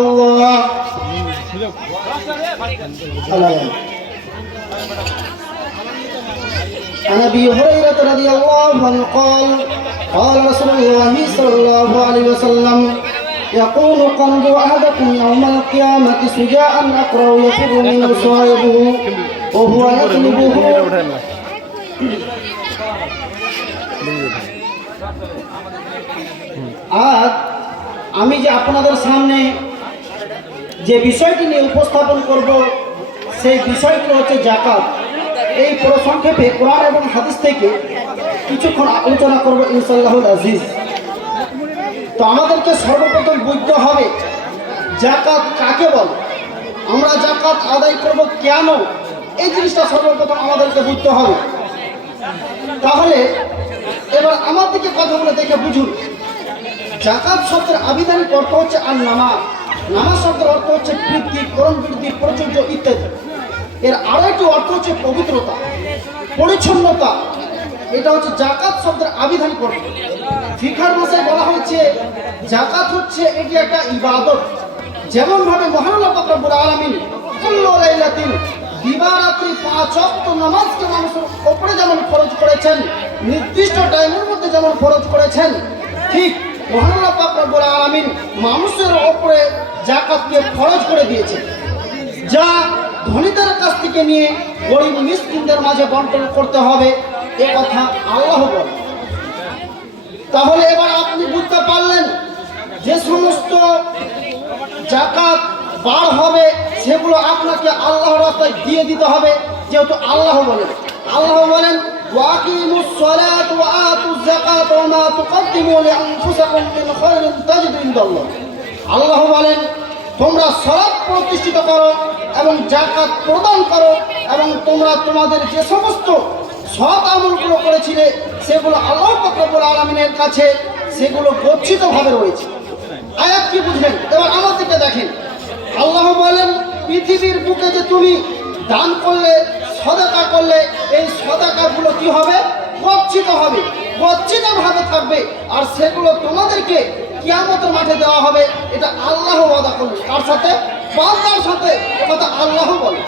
الله عن ابي هريره رضي الله عنه قال قال رسول الله صلى الله عليه وسلم يقول قلب احدكم يوم القيامه سجاء اقرا يفر منه صاحبه وهو يطلبه আজ আমি যে আপনাদের সামনে যে বিষয়টি নিয়ে উপস্থাপন করব, সেই বিষয়টি হচ্ছে জাকাত এই প্রসংক্ষেপে কোরআন এবং হাদিস থেকে কিছুক্ষণ আলোচনা করব ইনশাল্লাহুল আজিজ। তো আমাদেরকে সর্বপ্রথম বুঝতে হবে জাকাত কাকে বলে? আমরা জাকাত আদায় করব কেন? এই জিনিসটা সর্বপ্রথম আমাদেরকে বুঝতে হবে। তাহলে এবার আমার দিকে কথাগুলো দেখে বুঝুন। জাকাত শব্দের আবিধানিক অর্থ হচ্ছে আর নামাজ নামাজ শব্দের অর্থ হচ্ছে বৃদ্ধি করণ বৃদ্ধি প্রযোজ্য ইত্যাদি। এর আরও একটি অর্থ হচ্ছে পবিত্রতা, পরিচ্ছন্নতা। এটা হচ্ছে জাকাত শব্দের আবিধানিক অর্থ ফিখার ভাষায় বলা হয়েছে জাকাত হচ্ছে এটি একটা ইবাদত। যেমন ভাবে মহানাল্লাহ রব্বুল আলামিন দিবারাত্রি পাঁচ নামাজকে মানুষের উপরে যেমন খরচ করেছেন, নির্দিষ্ট টাইমের মধ্যে যেমন খরচ করেছেন, ঠিক মহানাল্লাহ রব্বুল আলামিন মানুষের উপরে জাকাতকে খরচ করে দিয়েছে। যা ধনীদের কাছ থেকে নিয়ে গরিব মিসকিনদের মাঝে বন্টন করতে হবে, এ কথা আল্লাহ বলে তাহলে এবার আপনি বুঝতে পারলেন যে সমস্ত জাকাত বার হবে, সেগুলো আপনাকে আল্লাহ রাস্তায় দিয়ে দিতে হবে, যেহেতু আল্লাহ বলেন। আল্লাহ বলেন সালাত ওয়া আতুজ যাকাত ওয়া মা তুকদ্দিমু লিআনফুসিকুম মিন খায়রিন তাজিদু ইনদাল্লাহ আল্লাহ বলেন, তোমরা সলাৎ প্রতিষ্ঠিত করো এবং জাকাত প্রদান করো এবং তোমরা তোমাদের যে সমস্ত সৎ আমলগুলো করেছিলে, সেগুলো আল্লাহ ফকরবুল আলমিনের কাছে, সেগুলো গচ্ছিতভাবে রয়েছে। আয়াত কি বুঝলেন? এবার আমার দিকে দেখেন। আল্লাহ বলেন, পৃথিবীর বুকে যে তুমি দান করলে, সদাকা করলে কি হবে? গচ্ছিত হবে। গচ্ছিত ভাবে থাকবে। আর সেগুলো তোমাদেরকে কিয়ামতের মাঠে দেওয়া হবে। এটা আল্লাহ ওয়াদা করবে। তার সাথে? বান্দার সাথে। কথা আল্লাহ বলে।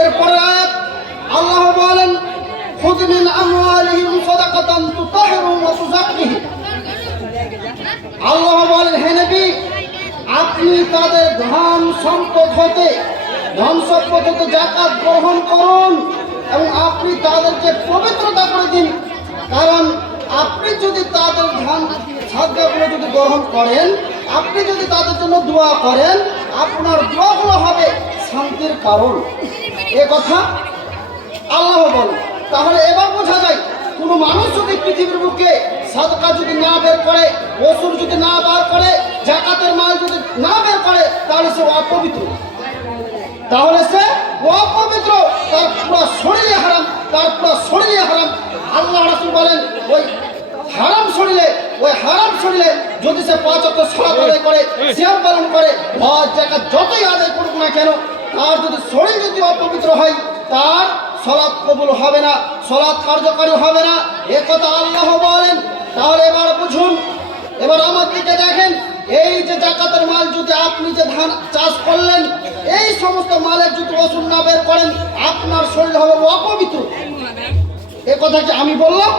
এরপরে আল্লাহ বলেন মিন আমওয়ালিহিম সাদাকাতান তুতাহিরুহুম ওয়া আল্লাহ বলেন, হে নবী, আপনি তাদের ধন সম্পদ হতে ধন সম্পদ হতে জাকাত গ্রহণ করুন। এবং আপনি তাদেরকে পবিত্রতা করে দিন। কারণ আপনি যদি তাদের ধান সাদগাগুলো যদি গ্রহণ করেন, আপনি যদি তাদের জন্য দোয়া করেন, আপনার দোয়াগুলো হবে শান্তির কারণ। এ কথা আল্লাহ বলেন। তাহলে এবার বোঝা যায়, কোনো মানুষ যদি পৃথিবীর বুকে সাদকা যদি না বের করে, ওষুধ যদি না বার করে, জাকাতের মাল যদি না বের করে, তাহলে সে অপবিত্র। তাহলে সে অপবিত্র, তার পুরো শরীরে হারাম, তার পুরো শরীরে হারাম। আল্লাহ রাসূল বলেন, ওই হারাম শরীরে, ওই হারাম শরীরে যদি সে পাঁচ অক্ট সলাত আদায় করে, সিয়াম পালন করে, হজ জাকাত যতই আদায় করুক না কেন, তার যদি শরীর যদি অপবিত্র হয়, তার সলাৎ কবুল হবে না সলাৎ কার্যকারী হবে না। এ কথা আল্লাহ বলেন। তাহলে এবার বুঝুন, এবার আমার দিকে দেখেন, এই যে জাকাতের মাল যদি আপনি যে ধান চাষ করলেন এই সমস্ত মালের জুতো ওষুধ না বের করেন, আপনার শরীর হবে অপবিত্র। এ কথা কি আমি বললাম?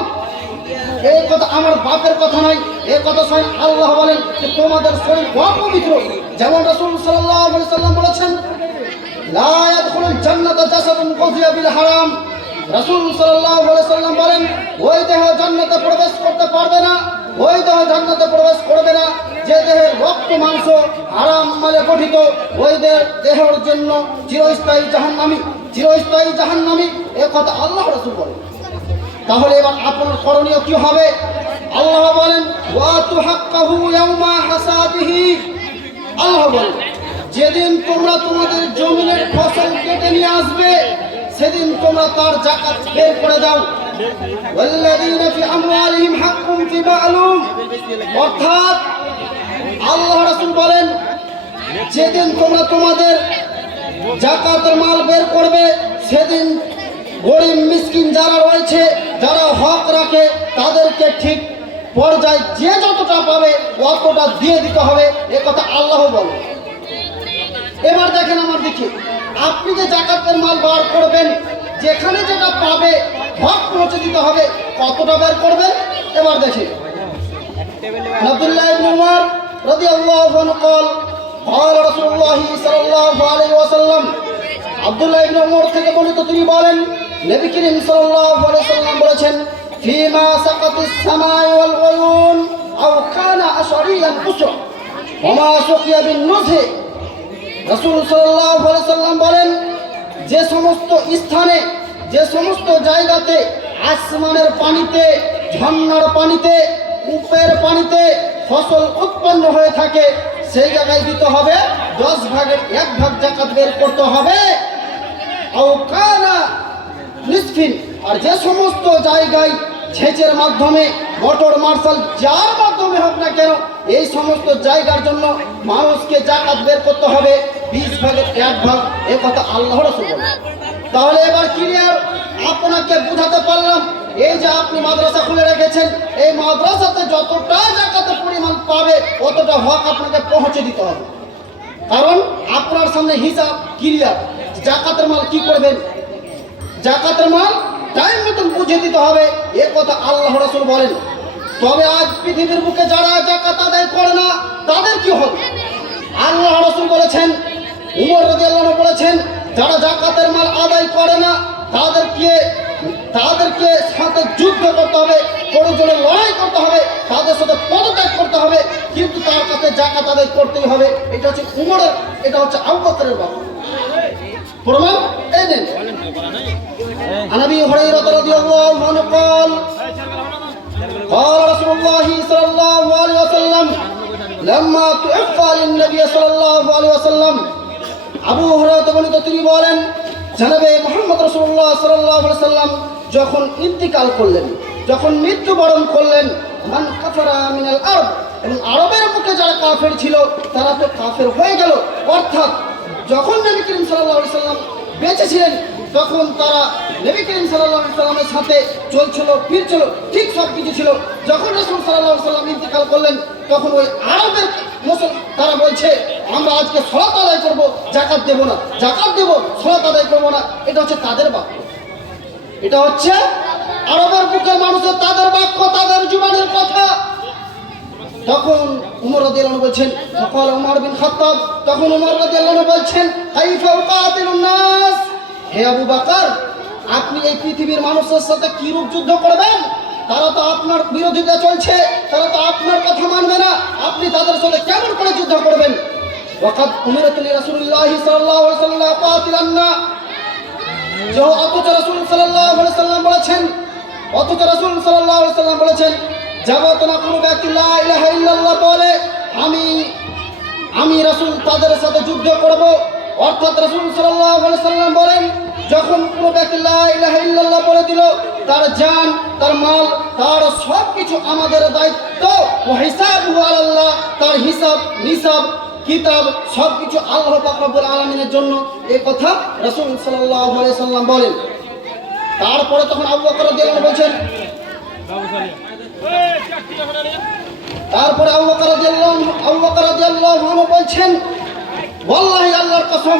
এই কথা আমার বাপের কথা নয় এই কথা স্বয়ং আল্লাহ বলেন যে তোমাদের শরীর অপবিত্র। যেমন রসুল সাল্লাহ সাল্লাম বলেছেন হারাম। রাসূল আলাইহি সাল্লাম বলেন, ওই দেহ জান্নাতে প্রবেশ করতে পারবে না। ওই দেহ জান্নাতে প্রবেশ করবে না। যে দেহের রক্ত, মাংস আরাম মালে গঠিত ওই দেহ দেহের জন্য চিরস্থায়ী জাহান্নামী চিরস্থায়ী জাহান্নামী, এ কথা আল্লাহ রসুল বলেন। তাহলে এবার আপনার করণীয় কি হবে? আল্লাহ বলেন আল্লাহ বলেন, যেদিন তোমরা তোমাদের জমিনের ফসল কেটে নিয়ে আসবে, সেদিন তোমরা তার জাকাত বের করে দাও। অর্থাৎ আল্লাহ রাসুল বলেন, যেদিন তোমরা তোমাদের জাকাতের মাল বের করবে, সেদিন গরিব মিসকিন যারা রয়েছে, যারা হক রাখে, তাদেরকে ঠিক পর্যায়ে যে যতটা পাবে, অতটা দিয়ে দিতে হবে। এ কথা আল্লাহ বলে এবার দেখেন আমার দিকে, আপনি যে জাকাতের মাল বার করবেন, যেখানে যেটা পাবে হক পৌঁছে দিতে হবে কতটা বের করবেন এবার দেখেন আব্দুল্লাহ ইবনে উমর রাদিয়াল্লাহু আনহু قال قال رسول الله صلى الله عليه وسلم আব্দুল্লাহ ইবনে উমর থেকে বর্ণিত তিনি বলেন নবী করিম সাল্লাল্লাহু আলাইহি সাল্লাম বলেছেন ফিমা সাকাতিস সামাই ওয়াল উয়ুন আও কানা আশরিয়ান উসরা ওমা সুকিয়া বিন নুজহি রাসূল সাল্লাল্লাহু আলাইহি সাল্লাম বলেন যে সমস্ত স্থানে যে সমস্ত জায়গাতে আসমানের পানিতে, ঝর্ণার পানিতে, কূপের পানিতে ফসল উৎপন্ন হয়ে থাকে, সেই জায়গায় দিতে হবে দশ ভাগের এক ভাগ জাকাত বের করতে হবে আর যে সমস্ত জায়গায় ছেচের মাধ্যমে, মোটর, মার্শাল যার মাধ্যমে হোক না কেন, এই সমস্ত জায়গার জন্য মানুষকে জাকাত বের করতে হবে, বিশ ভাগের এক ভাগ, এ কথা আল্লাহ রসুল। তাহলে এবার ক্লিয়ার আপনাকে বুঝাতে পারলাম, এই যে আপনি মাদ্রাসা খুলে রেখেছেন, এই মাদ্রাসাতে যতটা জাকাতের পরিমাণ পাবে, অতটা হক আপনাকে পৌঁছে দিতে হবে। কারণ আপনার সামনে হিসাব ক্লিয়ার, জাকাতের মাল কি করবেন? জাকাতের মাল টাইম মতন বুঝে দিতে হবে, এ কথা আল্লাহ রসুল বলেন। তবে আজ পৃথিবীর বুকে যারা জাকাত আদায় করে না, তাদের কি হবে? আল্লাহ রসুল বলেছেন, উমর রদি আল্লাহ বলেছেন যারা জাকাতের মাল আদায় করে না তাদেরকে তাদেরকে সাথে যুদ্ধ করতে হবে প্রয়োজনে লড়াই করতে হবে তাদের সাথে পদত্যাগ করতে হবে কিন্তু তার কাছে জাকাত আদায় করতেই হবে এটা হচ্ছে উমরের এটা হচ্ছে আবু বকরের বাবা প্রমাণ এই নেন عن ابي هريره رضي الله عنه قال قال رسول الله صلى الله عليه وسلم لما توفى للنبي صلى الله عليه وسلم আবু হুরায়রা বর্ণিত তিনি বলেন, জানাবে মোহাম্মদ রাসূলুল্লাহ সাল্লাল্লাহু আলাইহি সাল্লাম যখন ইন্তিকাল করলেন, যখন মৃত্যুবরণ করলেন, মান কাফারা মিনাল আরব, এবং আরবের মুখে যারা কাফের ছিল, তারা তো কাফের হয়ে গেল। অর্থাৎ, যখন নবী করিম আলাইহি সাল্লাম বেঁচে ছিলেন, তখন তারা নবী করিম আলাইহি সাল্লামের সাথে চলছিল, ফিরছিল, ঠিক সব কিছু ছিল। যখন রাসূল আলাইহি সাল্লাম ইন্তেকাল করলেন, তখন ওই আরবের মুসল, তারা বলছে আমরা আজকে সলাত আদায় করব, জাকাত দেবো না। জাকাত দেবো সলাত আদায় করব না। এটা হচ্ছে তাদের বাক্য। এটা হচ্ছে আরবের বুকের মানুষের তাদের বাক্য, তাদের জীবনের কথা। তখন উমর রাদিয়াল্লাহু বলছেন তখন উমর বিন খাত্তাব। তখন উমর রাদিয়াল্লাহু বলছেন, কাইফা উকাতিলুন নাস। হে আবু বকর, আপনি এই পৃথিবীর মানুষের সাথে কি রূপ যুদ্ধ করবেন? তারা তো আপনার বিরোধিতা চলছে, তারা তো আপনার কথা মানবে না। আপনি তাদের সাথে কেমন করে যুদ্ধ করবেন? ওয়াকাদ উমিরাতু লিরাসূলিল্লাহি সাল্লাল্লাহু আলাইহি ওয়াসাল্লাম কাতিলান না যে অথচ রাসূল সাল্লাল্লাহু আলাইহি সাল্লাম বলেছেন, অথচ রাসূল সাল্লাল্লাহু আলাইহি সাল্লাম বলেছেন যাবত না কোনো ব্যক্তি লা ইলাহা ইল্লাল্লাহ বলে, আমি আমি রাসূল তাদের সাথে যুদ্ধ করব। অর্থাৎ রাসূল সাল্লাল্লাহু আলাইহি সাল্লাম বলেন, যখন কোনো ব্যক্তি লা ইলাহা ইল্লাল্লাহ বলে দিল, তার জান, তার মাল, তার সব কিছু আমাদের দায়িত্ব। ও হিসাবুহু আলাল্লাহ, তার হিসাব, নিসাব কিতাব সব কিছু আল্লাহ পাকরাবুল আলমিনের জন্য। এ কথা রসুল সাল্লাম বলেন। তারপরে তখন আবু বকর বলছেন, তারপরে আবু বকর আনহু, আবু বকর আনহু বলছেন, ওয়াল্লাহি আল্লাহর কসম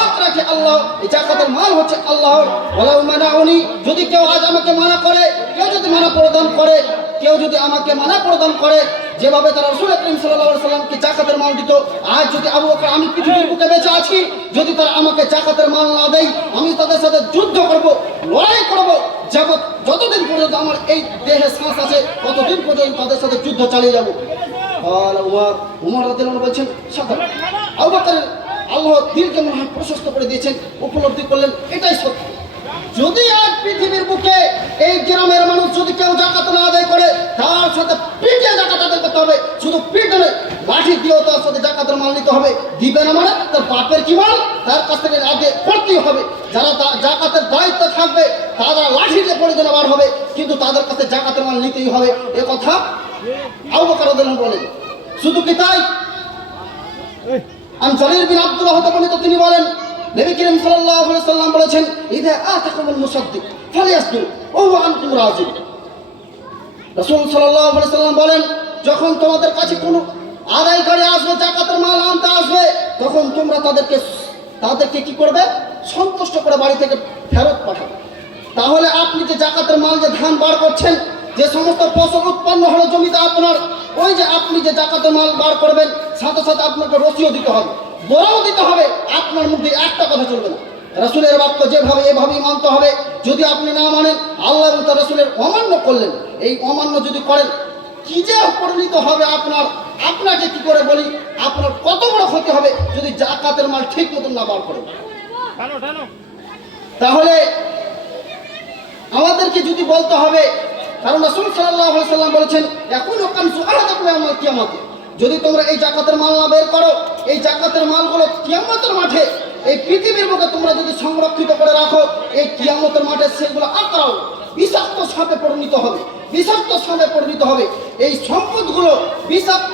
আল্লাহ এই যাকাতের মাল হচ্ছে আল্লাহর। ওয়ালাউ মানাউনি যদি কেউ আজ আমাকে মানা করে কেউ যদি মানা প্রদান করে কেউ যদি আমাকে মানা প্রদান করে যেভাবে তারা রসুল করিম সাল্লাল্লাহু সাল্লামকে জাকাতের মাল দিত আজ যদি আবু বকর আমি পৃথিবীর বুকে বেঁচে আছি যদি তারা আমাকে জাকাতের মাল না দেয় আমি তাদের সাথে যুদ্ধ করব লড়াই করব যাবত যতদিন পর্যন্ত আমার এই দেহে শ্বাস আছে ততদিন পর্যন্ত তাদের সাথে যুদ্ধ চালিয়ে যাব। আর উমর উমর রাদিয়াল্লাহু বলছেন সাথে আবু বকরের আল্লাহ দিলকে হয় প্রশস্ত করে দিয়েছেন, উপলব্ধি করলেন, এটাই সত্য। যদি আজ পৃথিবীর বুকে এই গ্রামের মানুষ যদি কেউ জাকাত না আদায় করে, তার সাথে পিঠে জাকাত আদায় করতে হবে। শুধু পিঠে নয় লাঠি দিয়েও তার সাথে জাকাতের মাল নিতে হবে। দিবে না মানে তার বাপের কি মাল? তার কাছ থেকে আগে করতেই হবে। যারা জাকাতের দায়িত্ব থাকবে, তারা লাঠি দিয়ে পড়ে বার হবে, কিন্তু তাদের কাছে জাকাতের মাল নিতেই হবে। এ কথা আবু বলেন। শুধু কি তাই? আন জারির বিন আব্দুল্লাহ হতে তিনি বলেন নবী করিম সাল্লাল্লাহু আলাইহি সাল্লাম বলেছেন ইদা আতাকুমুল মুসাদ্দিক ফালিয়াসদু হুয়া আনতুম রাজি রাসূল সাল্লাল্লাহু আলাইহি সাল্লাম বলেন যখন তোমাদের কাছে কোনো আদায়কারী আসবে, জাকাতের মাল আনতে আসবে, তখন তোমরা তাদেরকে তাদেরকে কি করবে? সন্তুষ্ট করে বাড়ি থেকে ফেরত পাঠাবে। তাহলে আপনি যে জাকাতের মাল, যে ধান বার করছেন, যে সমস্ত ফসল উৎপন্ন হলো জমিতে আপনার, ওই যে আপনি যে জাকাতের মাল বার করবেন সাথে সাথে আপনাকে রসিও দিতে হবে, বড়াও দিতে হবে, আপনার মধ্যে একটা কথা চলবে না। রাসুলের বাক্য যেভাবে এভাবেই মানতে হবে, যদি আপনি না মানেন আল্লাহ তার রাসুলের অমান্য করলেন। এই অমান্য যদি করেন, কি যে পরিণত হবে আপনার? আপনাকে কি করে বলি? আপনার কত বড় ক্ষতি হবে যদি জাকাতের মাল ঠিক মতন না বার করেন। তাহলে আমাদেরকে যদি বলতে হবে, কারণ রাসূল আলাইহি সাল্লাম বলেছেন, এখন ওকান সুআদাকুম ইয়াউমাল কিয়ামত। যদি তোমরা এই জাকাতের মাল না বের করো, এই জাকাতের মালগুলো কিয়ামতের মাঠে, এই পৃথিবীর বুকে তোমরা যদি সংরক্ষিত করে রাখো, এই কিয়ামতের মাঠে সেগুলো আঁকড়াও বিষাক্ত সাপে পরিণত হবে, বিষাক্ত সাপে পরিণত হবে। এই সম্পদগুলো বিষাক্ত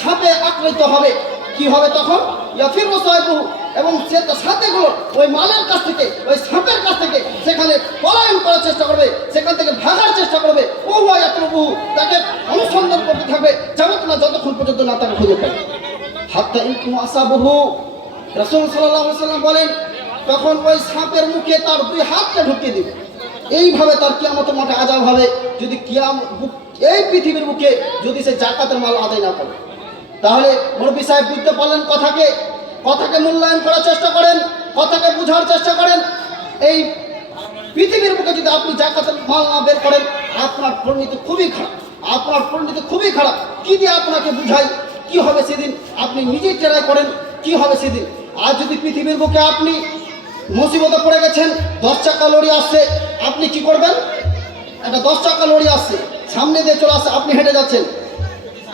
সাপে আক্রান্ত হবে। কি হবে তখন? ইয়াফির সাহেবু এবং সে তো সাথেগুলো ওই মালের কাছ থেকে, ওই সাপের কাছ থেকে সেখানে পলায়ন করার চেষ্টা করবে, সেখান থেকে ভাগার চেষ্টা করবে। বহু তাকে অনুসন্ধান করতে থাকবে। না যতক্ষণ পর্যন্ত না তাকে খুঁজে পাবে হাতটা ইকু আসা বহু রসুল সাল্লাম বলেন, তখন ওই সাপের মুখে তার দুই হাতটা ঢুকিয়ে দিবে। এইভাবে তার কিয়ামত মাঠে আজাব হবে। যদি কিয়াম এই পৃথিবীর বুকে যদি সে জাকাতের মাল আদায় না করে। তাহলে মুরব্বী সাহেব বুঝতে পারলেন কথাকে। কথাকে মূল্যায়ন করার চেষ্টা করেন, কথাকে বোঝার চেষ্টা করেন। এই পৃথিবীর বুকে যদি আপনি জাকাতের মাল না বের করেন, আপনার পরিণতি খুবই খারাপ। আপনার পরিণতি খুবই খারাপ। কি দিয়ে আপনাকে বুঝাই? কি হবে সেদিন? আপনি নিজেই ট্রাই করেন, কি হবে সেদিন? আর যদি পৃথিবীর বুকে আপনি মুসিবতে পড়ে গেছেন, দশ চাকা লরি আসছে, আপনি কি করবেন? একটা দশ চাকা লরি আসছে, সামনে দিয়ে চলে আসছে, আপনি হেঁটে যাচ্ছেন।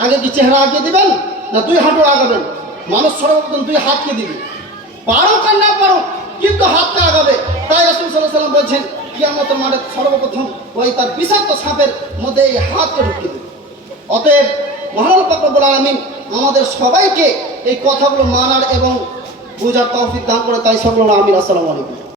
আগে কি চেহারা আগিয়ে দিবেন না দুই হাঁটু আগাবেন? মানুষ সর্বপ্রথম দুই হাতকে দিবে। পারো আর না পারো কিন্তু হাতটা আগাবে। তাই রাসুল সাল্লাহ সাল্লাম বলছেন কিয়ামতের মাঠে সর্বপ্রথম ওই তার বিষাক্ত সাপের মধ্যে এই হাতকে ঢুকিয়ে দেবে অতএব মহান পাকবুল আলমিন আমাদের সবাইকে এই কথাগুলো মানার এবং বোঝার তৌফিক দান করে তাই সকল আমিন। আসসালামু আলাইকুম।